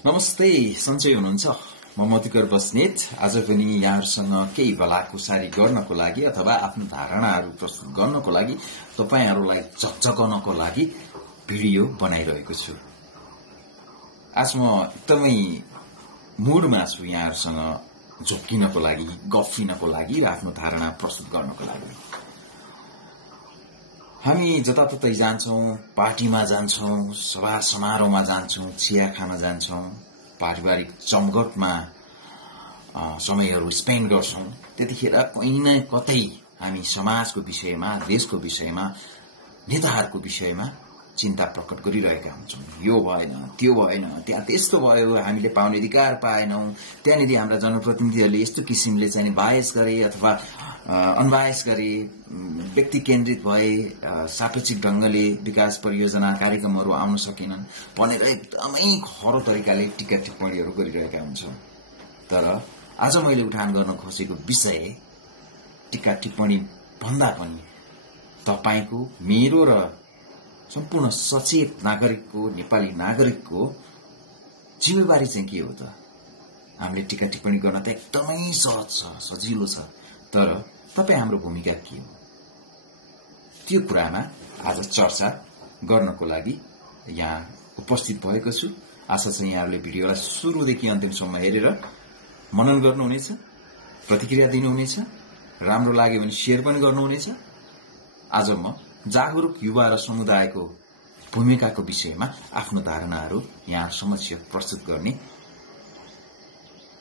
नमस्ते, सन्चै हुनुहुन्छ? म मधुकर बस्नेत आज पनि यहाँहरूसँग केही भलाकुसारी गर्नको लागि अथवा आफ्नो धारणाहरू प्रस्तुत गर्नको लागि तपाईहरूलाई झकझकाउनको लागि भिडियो बनाइरहेको छु। आज म एकदमै मुडमा छु यहाँहरूसँग झोक्किनको लागि, गफिनको लागि, आफ्नो धारणा प्रस्तुत गर्नको लागि। हामी जताततै जान्छौं, पार्टीमा जान्छौं, सभा समारोहमा जान्छौं, चिया खान जान्छौं, पारिवारिक जमघटमा समयहरू स्पेन्ड गर्छौं। त्यतिखेर कहीँ न कतै हामी समाजको विषयमा, देशको विषयमा, नेताहरूको विषयमा चिन्ता प्रकट गरिरहेका हुन्छौं। यो भएन, त्यो भएन, त्यहाँ त्यस्तो भयो, हामीले पाउने अधिकार पाएनौं, त्यहाँनिर हाम्रा जनप्रतिनिधिहरूले यस्तो किसिमले चाहिँ बायस गरे अथवा अनबायस गरे, व्यक्ति केन्द्रित भए, सापेक्षिक ढंगले विकास परियोजना कार्यक्रमहरू आउन सकेनन् भनेर एकदमै खरो तरिकाले टीका टिप्पणीहरू गरिरहेका हुन्छौं। तर आज मैले उठान गर्न खोजेको विषय टीका टिप्पणी भन्दा पनि तपाईको, मेरो र सम्पूर्ण सचेत नागरिकको, नेपाली नागरिकको जिम्मेवारी चाहिँ के हो त? हामीले टीका टिप्पणी गर्न त एकदमै सहज छ, सजिलो छ, तर तपाई हाम्रो भूमिका के हो? त्यो कुरामा आज चर्चा गर्नको लागि यहाँ उपस्थित भएको छु। आशा छ यहाँहरूले भिडियोलाई सुरुदेखि अन्तिमसम्म हेरेर मनन गर्नुहुनेछ, प्रतिक्रिया दिनुहुनेछ, राम्रो लाग्यो भने शेयर पनि गर्नुहुनेछ। आज म जागरुक युवा र समुदायको भूमिकाको विषयमा आफ्नो धारणाहरू यहाँ समक्ष प्रस्तुत गर्ने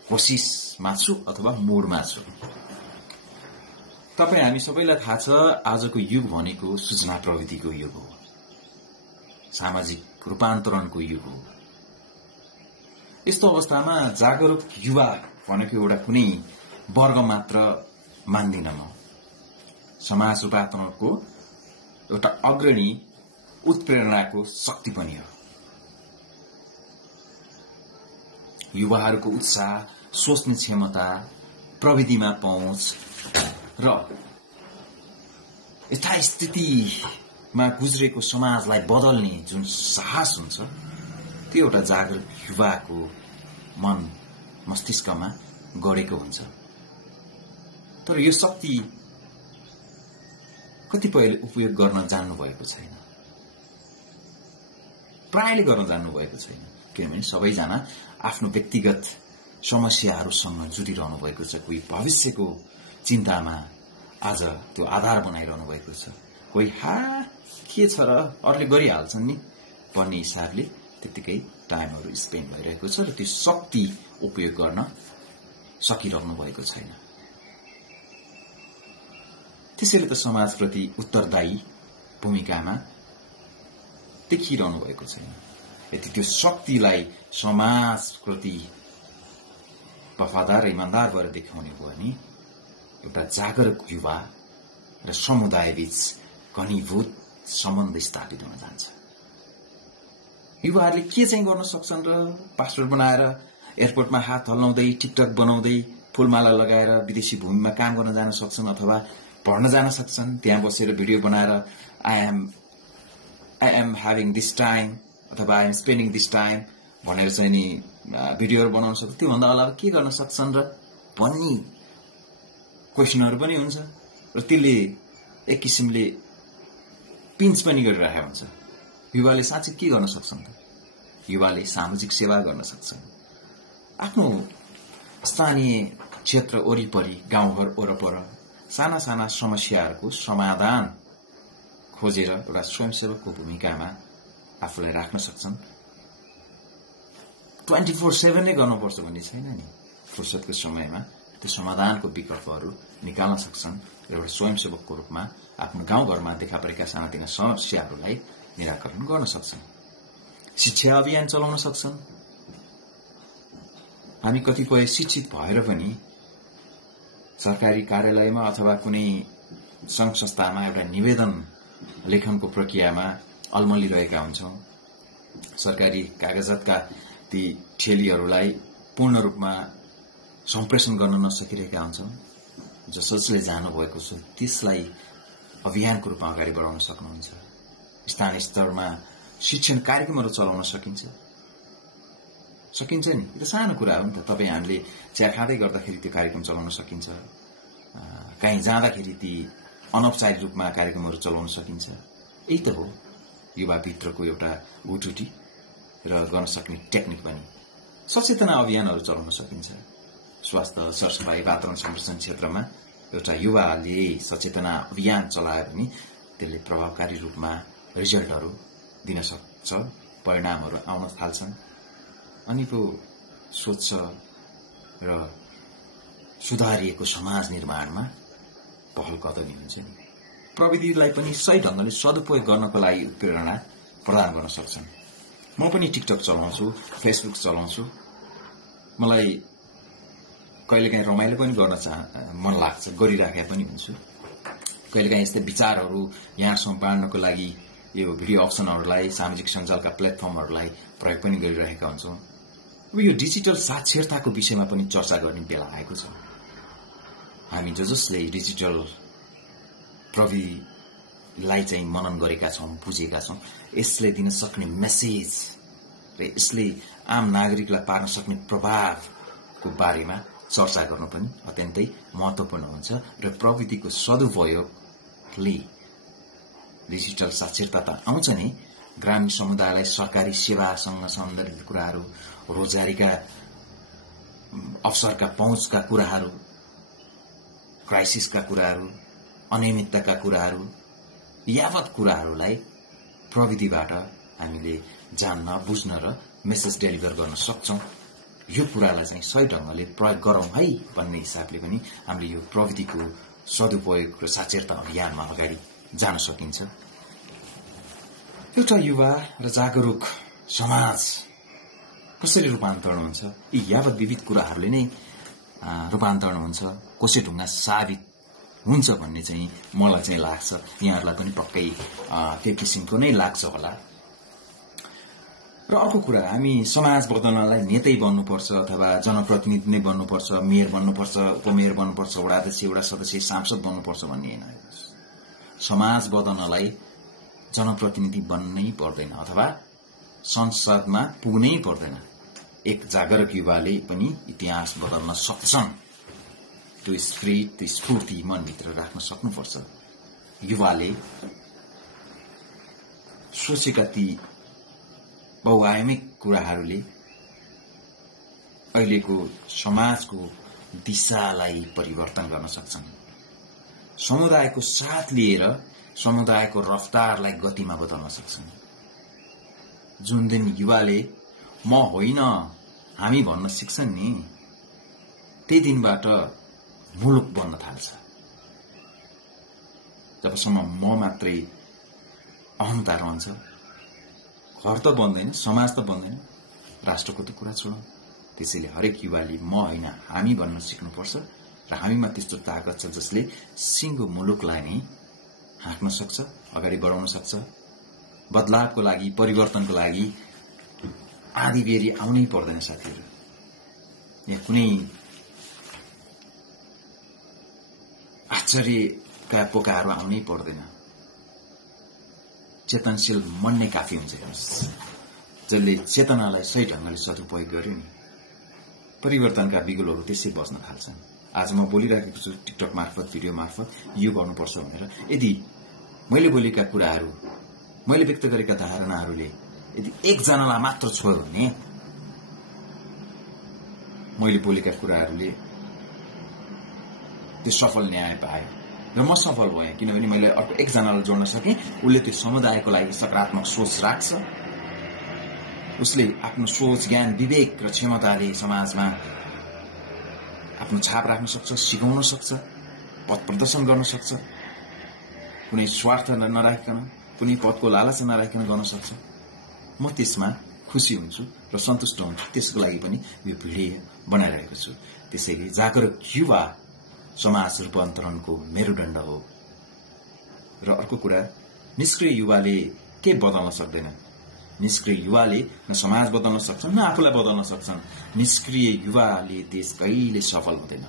कोशिशमा छु अथवा मोडमा छु। तपाई हामी सबैलाई थाहा छ, आजको युग भनेको सूचना प्रविधिको युग हो, सामाजिक रूपान्तरणको युग हो। यस्तो अवस्थामा जागरुक युवा भनेको एउटा कुनै वर्ग मात्र मान्दिन म, समाज रूपान्तरणको एउटा अग्रणी उत्प्रेरणाको शक्ति पनि हो। युवाहरूको उत्साह, सोच्ने क्षमता, प्रविधिमा पहुँच र यथास्थितिमा गुज्रेको समाजलाई बदल्ने जुन साहस हुन्छ, त्यो एउटा जागरुक युवाको मन मस्तिष्कमा गढेको हुन्छ। तर यो शक्ति कतिपयले उपयोग गर्न जान्नुभएको छैन, प्रायले गर्न जान्नुभएको छैन, किनभने सबैजना आफ्नो व्यक्तिगत समस्याहरूसँग जुडिरहनु भएको छ। कोही भविष्यको चिन्तामा आज त्यो आधार बनाइरहनु भएको छ, कोही के छ र अरूले गरिहाल्छन् नि भन्ने हिसाबले त्यतिकै टाइमहरू स्पेन्ड भइरहेको छ र त्यो शक्ति उपयोग गर्न सकिरहनु भएको छैन। त्यसैले त समाजप्रति उत्तरदायी भूमिकामा देखिरहनु भएको छैन। यदि त्यो शक्तिलाई समाजप्रति वफादार र इमान्दार भएर देखाउने हो भने एउटा जागरुक युवा र समुदाय बीच घनीभूत सम्बन्ध स्थापित हुन जान्छ। युवाहरूले के चाहिँ गर्न सक्छन् र? पासपोर्ट बनाएर एयरपोर्टमा हात हल्लाउँदै, टिकटक बनाउँदै, फूलमाला लगाएर विदेशी भूमिमा काम गर्न जान सक्छन् अथवा पढ्न जान सक्छन्। त्यहाँ बसेर भिडियो बनाएर I am having this time अथवा I am spending this time भनेर चाहिँ नि भिडियोहरू बनाउन सक्छ। त्योभन्दा अलावा के गर्न सक्छन् र भन्ने क्वेसनहरू पनि हुन्छ र त्यसले एक किसिमले पिन्च पनि गरिरहेको हुन्छ। युवाले साँच्चै के गर्न सक्छन् त? युवाले सामाजिक सेवा गर्न सक्छन्, आफ्नो स्थानीय क्षेत्र वरिपरि, गाउँघर वरपर साना साना समस्याहरूको समाधान खोजेर एउटा स्वयंसेवकको भूमिकामा आफूलाई राख्न सक्छन्। 24/7 नै गर्नुपर्छ भन्ने छैन नि, फुर्सदको समयमा त्यो समाधानको विकल्पहरू निकाल्न सक्छन् र एउटा स्वयंसेवकको रूपमा आफ्नो गाउँघरमा देखा परेका सानातिना समस्याहरूलाई निराकरण गर्न सक्छन्। शिक्षा अभियान चलाउन सक्छन्। हामी कतिपय शिक्षित भएर पनि सरकारी कार्यालयमा अथवा कुनै संघ संस्थामा एउटा निवेदन लेखनको प्रक्रियामा अल्मलिरहेका हुन्छौं। सरकारी कागजातका ती ठेलीहरूलाई पूर्ण रूपमा सम्प्रेषण गर्न नसकिरहेका हुन्छौं। जसले जानुभएको छ त्यसलाई अभियानको रूपमा अगाडि बढाउन सक्नुहुन्छ। स्थानीय स्तरमा शिक्षण कार्यक्रमहरू चलाउन सकिन्छ। सकिन्छ नि। यो सानो कुरा हो नि त। तपाईँ हामीले चिया खाँदै गर्दाखेरि त्यो कार्यक्रम चलाउन सकिन्छ, कहीँ जाँदाखेरि ती अनौपचारिक रूपमा कार्यक्रमहरू चलाउन सकिन्छ। यही त हो युवाभित्रको एउटा उठुटी र गर्न सक्ने टेक्निक पनि। सचेतना अभियानहरू चलाउन सकिन्छ। स्वास्थ्य, सरसफाई, वातावरण संरक्षण क्षेत्रमा एउटा युवाले सचेतना अभियान चलायो भने त्यसले प्रभावकारी रूपमा रिजल्टहरू दिन सक्छ, परिणामहरू आउन थाल्छन्। अनि पो स्वच्छ र सुधारिएको समाज निर्माणमा पहल कदमी हुन्छ नि। प्रविधिलाई पनि सही ढंगले सदुपयोग गर्नको लागि प्रेरणा प्रदान गर्न सक्छन्। म पनि टिकटक चलाउँछु, फेसबुक चलाउँछु। मलाई कहिलेकाहीँ रमाइलो पनि गर्न मन लाग्छ, गरिराखेका पनि हुन्छु। कहिलेकाहीँ यस्तै विचारहरू यहाँसम्म बाँड्नको लागि यो भिडियो अप्सनहरूलाई, सामाजिक सञ्जालका प्लेटफर्महरूलाई प्रयोग पनि गरिरहेका हुन्छौँ। अब यो डिजिटल साक्षरताको विषयमा पनि चर्चा गर्ने बेला आएको छ। हामी जसले डिजिटल प्रविधिलाई चाहिँ मनन गरेका छौँ, बुझेका छौँ, यसले दिन सक्ने मेसेज र यसले आम नागरिकलाई पार्न सक्ने प्रभावको बारेमा चर्चा गर्नु पनि अत्यन्तै महत्वपूर्ण हुन्छ। र प्रविधिको सदुपयोगले डिजिटल साक्षरता त आउँछ नै, ग्रामीण समुदायलाई सरकारी सेवासँग सम्बन्धित कुराहरू, रोजगारीका अवसरका पहुँचका कुराहरू, क्राइसिसका कुराहरू, अनियमितताका कुराहरू, यावत कुराहरूलाई प्रविधिबाट हामीले जान्न, बुझ्न र मेसेज डेलिभर गर्न सक्छौं। यो कुरालाई चाहिँ सही ढंगले प्रयोग गरौं है भन्ने हिसाबले पनि हामीले यो प्रविधिको सदुपयोग र साक्षरता अभियानमा अगाडि जान सकिन्छ। एउटा युवा र जागरूक समाज कसरी रूपान्तरण हुन्छ, यी यावत विविध कुराहरूले नै रूपान्तरण हुन्छ, कसै ढुङ्गा साबित हुन्छ भन्ने चाहिँ मलाई चाहिँ लाग्छ। यहाँहरूलाई पनि पक्कै त्यो किसिमको नै लाग्छ होला। र अर्को कुरा, हामी समाज बदल्नलाई नेतै बन्नुपर्छ अथवा जनप्रतिनिधि नै बन्नुपर्छ, मेयर बन्नुपर्छ, उपमेयर बन्नुपर्छ, वडा अध्यक्ष, वडा सदस्य, सांसद बन्नुपर्छ भन्ने होइन। समाज बदल्नलाई जनप्रतिनिधि बन्नै पर्दैन अथवा संसदमा पुग्नै पर्दैन। एक जागरूक युवाले पनि इतिहास बदल्न सक्छन्। त्यो स्पिरिट, त्यो स्फूर्ति मनभित्र राख्न सक्नुपर्छ। युवाले सोचेका ती बहुआयामिक कुराहरूले अहिलेको समाजको दिशालाई परिवर्तन गर्न सक्छन्। समुदायको साथ लिएर समुदायको रफ्तारलाई गतिमा बदल्न सक्छन्। जुन दिन युवाले म होइन हामी भन्न सिक्छन् नि, त्यही दिनबाट मुलुक बन्न थाल्छ। जबसम्म म मात्रै अहमता रहन्छ, घर त बन्दैन, समाज त बन्दैन, राष्ट्रको त कुरा छोडौं। त्यसैले हरेक युवाले म होइन हामी भन्न सिक्नुपर्छ र हामीमा त्यस्तो ताकत छ जसले सिङ्गो मुलुकलाई नै हाँक्न सक्छ, अगाडि बढाउन सक्छ। बदलावको लागि, परिवर्तनको लागि आधी बेरी आउनै पर्दैन साथीहरू। यहाँ कुनै आश्चर्यका पोकाहरू आउनै पर्दैन। चेतनशील मन नै काफी हुन्छ। जसले चेतनालाई सही ढंगले सदुपयोग गर्यो नि, परिवर्तनका बिगुलहरू त्यसै बस्न थाल्छन्। आज म बोलिरहेको छु टिकटक मार्फत, भिडियो मार्फत, यो गर्नुपर्छ भनेर। यदि मैले बोलेका कुराहरू, मैले व्यक्त गरेका धारणाहरूले यदि एकजनालाई मात्र छोड्यो भने, मैले बोलेका कुराहरूले त्यो सफल न्याय पायो र म सफल भएँ। किनभने मैले अर्को एकजनालाई जोड्न सकेँ। उसले त्यो समुदायको लागि सकारात्मक सोच राख्छ, उसले आफ्नो सोच, ज्ञान, विवेक र क्षमताले समाजमा आफ्नो छाप राख्न सक्छ, सिकाउन सक्छ, पथ प्रदर्शन गर्न सक्छ। कुनै स्वार्थ नराखिकन, कुनै पदको लालच नराखिकन गर्न सक्छ। म त्यसमा खुसी हुन्छु र सन्तुष्ट हुन्छु। त्यसको लागि पनि यो भिडियो बनाइरहेको छु। त्यसैले जागरूक युवा समाज रूपान्तरणको मेरुदण्ड हो। र अर्को कुरा, निष्क्रिय युवाले के बदल्न सक्दैन। निष्क्रिय युवाले न समाज बदल्न सक्छन्, न आफूलाई बदल्न सक्छन्। निष्क्रिय युवाले देश कहिले सफल हुँदैन।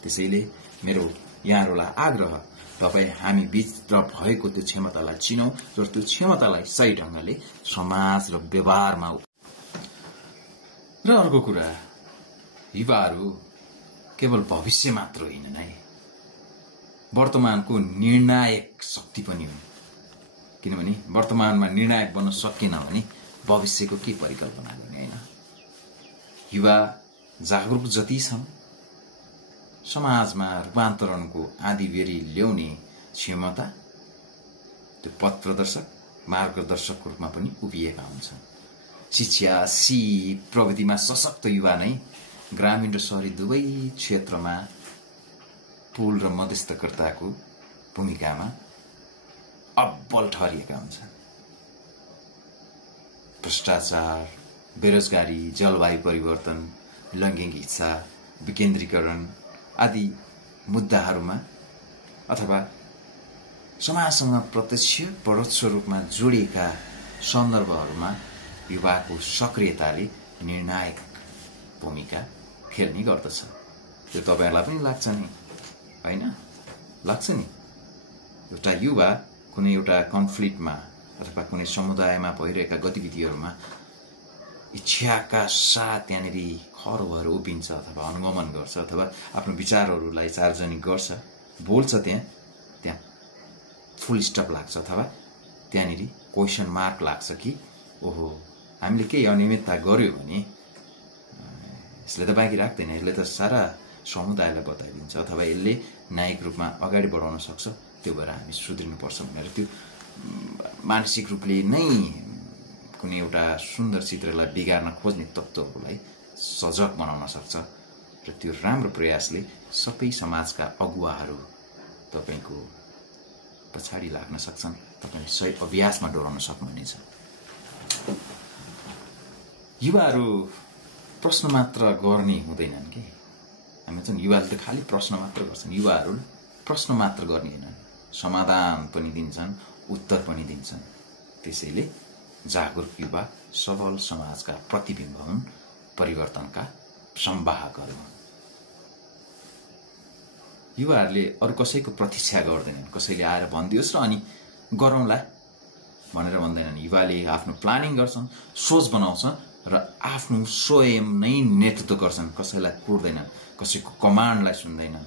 त्यसैले मेरो यहाँहरूलाई आग्रह, तपाईँ हामी बीचतिर भएको त्यो क्षमतालाई चिनौं र त्यो क्षमतालाई सही ढंगले समाज र व्यवहारमा। र अर्को कुरा, युवाहरू केवल भविष्य मात्र होइनन् है, वर्तमानको निर्णायक शक्ति पनि हुन्। किनभने वर्तमानमा निर्णायक बन्न सकेन भने भविष्यको के परिकल्पना गर्ने होइन। युवा जागरुक जति छन्, समाजमा रूपान्तरणको आँधीबेहरी ल्याउने क्षमता त्यो पथ प्रदर्शक, मार्गदर्शकको रूपमा पनि उभिएका हुन्छन्। शिक्षा, सिप, प्रविधिमा सशक्त युवा नै ग्रामीण र शहरी दुवै क्षेत्रमा पुल र मध्यस्थकर्ताको भूमिकामा अब्बल ठहरिएका हुन्छन्। भ्रष्टाचार, बेरोजगारी, जलवायु परिवर्तन, लैङ्गिक हिंसा, विकेन्द्रीकरण आदि मुद्दाहरूमा अथवा समाजसँग प्रत्यक्ष परोक्ष रूपमा जोडिएका सन्दर्भहरूमा युवाको सक्रियताले निर्णायक भूमिका खेल्ने गर्दछ। त्यो तपाईहरुलाई पनि लाग्छ नि, हैन? लाग्छ नि। एउटा युवा कुनै एउटा कन्फ्लिक्टमा अथवा कुनै समुदायमा भइरहेका गतिविधिहरूमा इच्छाका साथ त्यहाँनिर खरो भएर उभिन्छ अथवा अनुगमन गर्छ अथवा आफ्नो विचारहरूलाई सार्वजनिक गर्छ, बोल्छ, त्यहाँ फुल स्टप लाग्छ अथवा त्यहाँनिर क्वेसन मार्क लाग्छ कि ओहो हामीले केही अनियमितता गर्यो भने यसले त बाँकी राख्दैन, यसले त सारा समुदायलाई बताइदिन्छ अथवा यसले न्यायिक रूपमा अगाडि बढाउन सक्छ, त्यो भएर हामी सुध्रिनुपर्छ भनेर त्यो मानसिक रूपले नै कुनै एउटा सुन्दर चित्रलाई बिगार्न खोज्ने तत्त्वहरूलाई सजग बनाउन सक्छ। र त्यो राम्रो प्रयासले सबै समाजका अगुवाहरू तपाईको पछाडि लाग्न सक्छन्, तपाईले सही अभ्यासमा डोराउन सक्नुहुनेछ। युवाहरू प्रश्न मात्र गर्ने हुँदैनन् कि, हामी चाहिँ युवाले त खालि प्रश्न मात्र गर्छन्। युवाहरू प्रश्न मात्र गर्ने होइनन्, समाधान पनि दिन्छन्, उत्तर पनि दिन्छन्। त्यसैले जागरुक युवा सबल समाजका प्रतिबिम्ब हुन्, परिवर्तनका संवाहकहरू हुन्। युवाहरूले अरू कसैको प्रतीक्षा गर्दैनन्, कसैले आएर भनिदियोस् र अनि गरौँला भनेर भन्दैनन्। युवाले आफ्नो प्लानिङ गर्छन्, सोच बनाउँछन् र आफ्नो स्वयं नै नेतृत्व गर्छन्। कसैलाई कुर्दैनन्, कसैको कमान्डलाई सुन्दैनन्।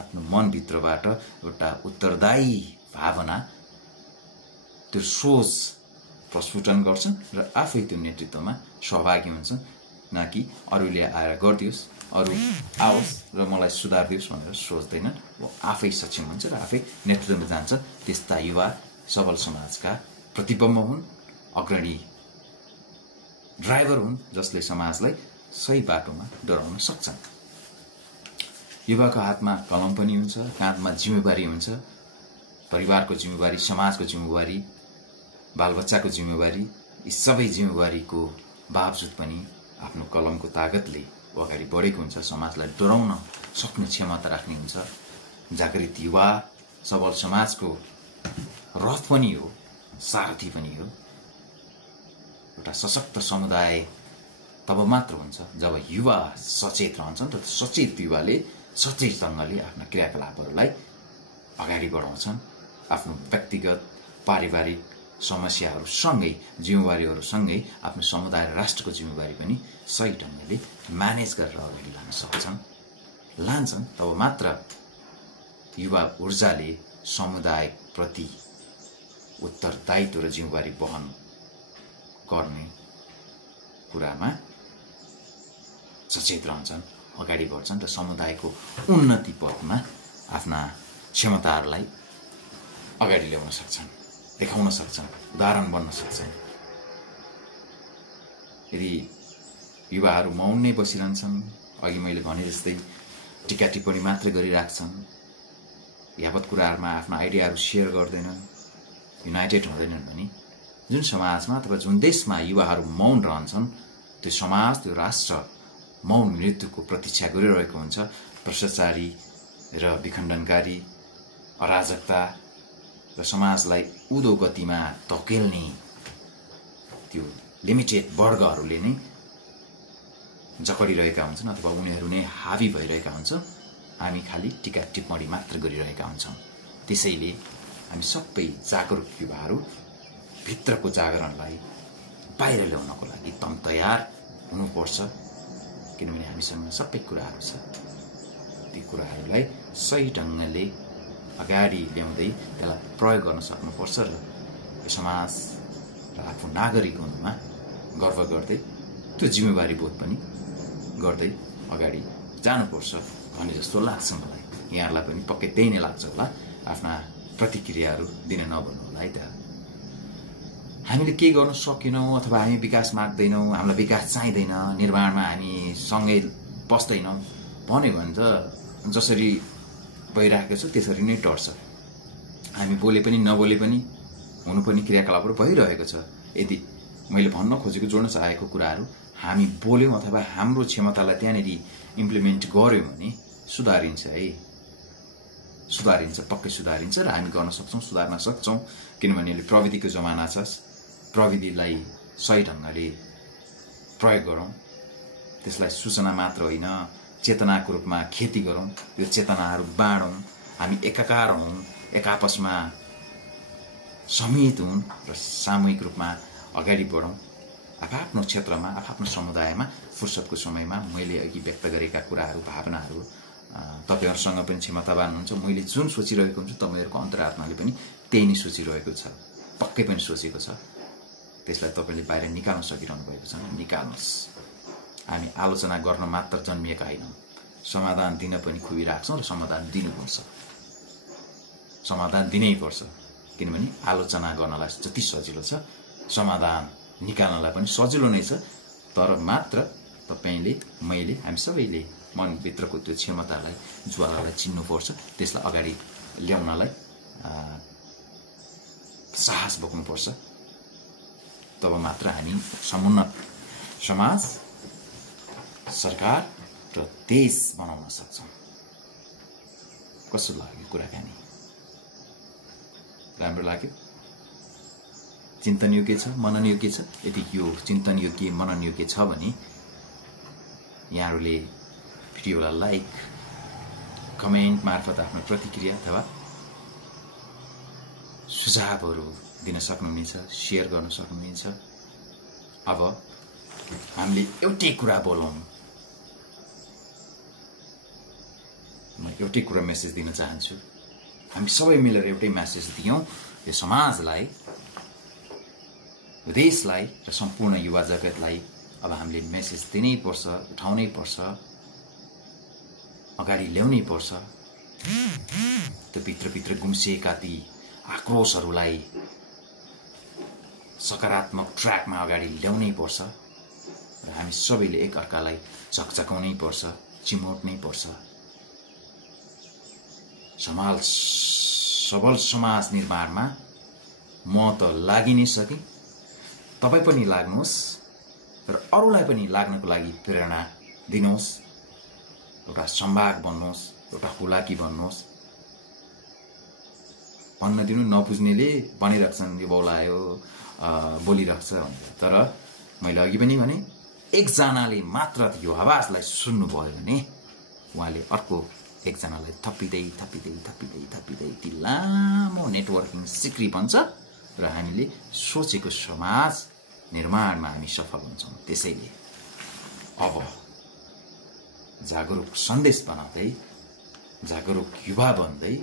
आफ्नो मनभित्रबाट एउटा उत्तरदायी भावना, त्यो सोच प्रस्फुटन गर्छन् र आफै त्यो नेतृत्वमा सहभागी हुन्छन्, न कि अरूले आएर गरिदियोस्, अरू आओस् र मलाई सुधारिदियोस् भनेर सोच्दैनन्। वो आफै सक्षम हुन्छ र आफै नेतृत्वमा जान्छन्। त्यस्ता युवा सबल समाजका प्रतिबिम्ब हुन्, अग्रणी ड्राइभर हुन्, जसले समाजलाई सही बाटोमा डोराउन सक्छन्। युवाको हातमा कलम पनि हुन्छ, काँधमा जिम्मेवारी हुन्छ, परिवारको जिम्मेवारी, समाजको जिम्मेवारी, बालबच्चाको जिम्मेवारी, यी सबै जिम्मेवारीको बावजुद पनि आफ्नो कलमको तागतले अगाडि बढेको हुन्छ, समाजलाई डोराउन सक्ने क्षमता राख्ने हुन्छ। जागृत युवा सबल समाजको रथ पनि हो, सारथी पनि हो। एउटा सशक्त समुदाय तब मात्र हुन्छ जब युवा सचेत रहन्छन् र सचेत युवाले सचेत ढङ्गले आफ्ना क्रियाकलापहरूलाई अगाडि बढाउँछन्। आफ्नो व्यक्तिगत पारिवारिक समस्याहरूसँगै, जिम्मेवारीहरूसँगै आफ्नो समुदाय र राष्ट्रको जिम्मेवारी पनि सही ढङ्गले म्यानेज गरेर अगाडि लान सक्छन्, लान्छन्। तब मात्र युवा ऊर्जाले समुदायप्रति उत्तरदायित्व र जिम्मेवारी वहन गर्ने कुरामा सचेत रहन्छन्, अगाडि बढ्छन् र समुदायको उन्नति पथमा आफ्ना क्षमताहरूलाई अगाडि ल्याउन सक्छन्, देखाउन सक्छन्, उदाहरण बन्न सक्छन्। यदि युवाहरू मौन नै बसिरहन्छन्, अघि मैले भने जस्तै टिका टिप्पणी मात्र गरिराख्छन्, यावत कुराहरूमा आफ्ना आइडियाहरू सेयर गर्दैनन्, युनाइटेड हुँदैनन् भने जुन समाजमा अथवा जुन देशमा युवाहरू मौन रहन्छन्, त्यो समाज, त्यो राष्ट्र मौन मृत्युको प्रतीक्षा गरिरहेको हुन्छ। भ्रष्टाचारी र विखण्डनकारी, अराजकता र समाजलाई उदो गतिमा धकेल्ने त्यो लिमिटेड वर्गहरूले नै जकडिरहेका हुन्छन् अथवा उनीहरू नै हावी भइरहेका हुन्छन्। हामी खालि टिका टिप्पणी मात्र गरिरहेका हुन्छौँ। त्यसैले हामी सबै जागरुक युवाहरू भित्रको जागरणलाई बाहिर ल्याउनको लागि तम तयार हुनुपर्छ किनभने हामीसँग सबै कुराहरू छ। ती कुराहरूलाई सही ढङ्गले अगाडि ल्याउँदै त्यसलाई प्रयोग गर्न सक्नुपर्छ र यो समाज र आफू नागरिक हुनुमा गर्व गर्दै त्यो जिम्मेवारी बोध पनि गर्दै अगाडि जानुपर्छ भन्ने जस्तो लाग्छ मलाई। यहाँहरूलाई पनि पक्कै त्यही नै लाग्छ होला। आफ्ना प्रतिक्रियाहरू दिन नभन्नु होला है त। हामीले के गर्न सकेनौँ अथवा हामी विकास माग्दैनौँ, हामीलाई विकास चाहिँदैन, निर्माणमा हामी सँगै बस्दैनौँ भन्यो भने त जसरी भइरहेको छ त्यसरी नै टर्छ। हामी बोले पनि नबोले पनि हुनुपर्ने क्रियाकलापहरू भइरहेको छ। यदि मैले भन्न खोजेको जोड्न चाहेको कुराहरू हामी बोल्यौँ अथवा हाम्रो क्षमतालाई त्यहाँनिर इम्प्लिमेन्ट गर्यौँ भने सुधारिन्छ है, सुधारिन्छ, पक्कै सुधारिन्छ र हामी गर्न सक्छौँ, सुधार्न सक्छौँ। किनभने अहिले प्रविधिको जमाना छ। प्रविधिलाई सही ढङ्गले प्रयोग गरौँ, त्यसलाई सूचना मात्र होइन चेतनाको रूपमा खेती गरौँ, त्यो चेतनाहरू बाँडौँ, हामी एकाकार हौँ, एक आपसमा समेत हौँ र सामूहिक रूपमा अगाडि बढौँ। आफ्नो क्षेत्रमा, आफ्नो समुदायमा फुर्सदको समयमा मैले अघि व्यक्त गरेका कुराहरू, भावनाहरू तपाईहरूसँग पनि क्षमतावान हुन्छ। मैले जुन सोचिरहेको हुन्छु तपाईँहरूको अन्तरात्माले पनि त्यही नै सोचिरहेको छ, पक्कै पनि सोचेको छ। त्यसलाई तपाईँले बाहिर निकाल्न सकिरहनु भएको छ, निकाल्नुहोस्। हामी आलोचना गर्न मात्र जन्मिएका होइनौँ, समाधान दिन पनि खोजिराख्छौँ र समाधान दिनुपर्छ, समाधान दिनै पर्छ। किनभने आलोचना गर्नलाई जति सजिलो छ समाधान निकाल्नलाई पनि सजिलो नै छ। तर मात्र तपाईँले, मैले, हामी सबैले मनभित्रको त्यो क्षमतालाई, ज्वालालाई चिन्नुपर्छ, त्यसलाई अगाडि ल्याउनलाई साहस बोक्नुपर्छ। तब मात्र हामी समुन्नत समाज, सरकार र देश बनाउन सक्छौँ। कस्तो लाग्यो कुराकानी? राम्रो लाग्यो? चिन्तन योग्य छ, मनन योग्य छ? यदि यो चिन्तन योग्य, मनन योग्य छ भने यहाँहरूले भिडियोलाई लाइक, कमेन्ट मार्फत आफ्नो प्रतिक्रिया अथवा सुझावहरू दिन सक्नुहुनेछ, सेयर गर्न सक्नुहुनेछ। अब हामीले एउटै कुरा बोलौँ। म एउटै कुरा मेसेज दिन चाहन्छु। हामी सबै मिलेर एउटै मेसेज दियौँ यो समाजलाई, देशलाई र सम्पूर्ण युवा जगतलाई। अब हामीले मेसेज दिनै पर्छ, उठाउनै पर्छ, अगाडि ल्याउनै पर्छ। त्यो भित्रभित्र गुम्सिएका ती आक्रोशहरूलाई सकारात्मक ट्र्याकमा अगाडि ल्याउनै पर्छ र हामी सबैले एक अर्कालाई झकझकाउनै पर्छ, चिमोट्नै पर्छ। सबल समाज निर्माणमा म त लागि नै सकेँ, तपाईँ पनि लाग्नुहोस् र अरूलाई पनि लाग्नको लागि प्रेरणा दिनुहोस्। एउटा सम्भाग बन्नुहोस्, एउटा हुलाकी बन्नुहोस्। भन्न दिनु नबुझ्नेले भनिराख्छन् यो बौलायो, बोलिराख्छ भनेर। तर मैले अघि पनि भने एकजनाले मात्र यो आवाजलाई सुन्नुभयो भने उहाँले अर्को एकजनालाई थपिँदै थपिँदै थपिँदै थपिँदै ती लामो नेटवर्किङ सिक्री बन्छ र हामीले सोचेको समाज निर्माणमा हामी सफल हुन्छौँ। त्यसैले अब जागरुक सन्देश बनाउँदै, जागरुक युवा बन्दै,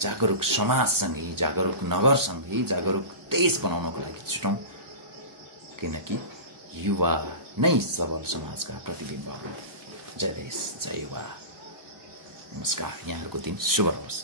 जागरुक समाजसँगै, जागरुक नगरसँगै जागरुक देश बनाउनको लागि छुटौँ। किनकि युवा नै सबल समाजका प्रतिबिम्ब हो। जय देश, जय युवा। नमस्कार। यहाँहरूको दिन शुभ होस्।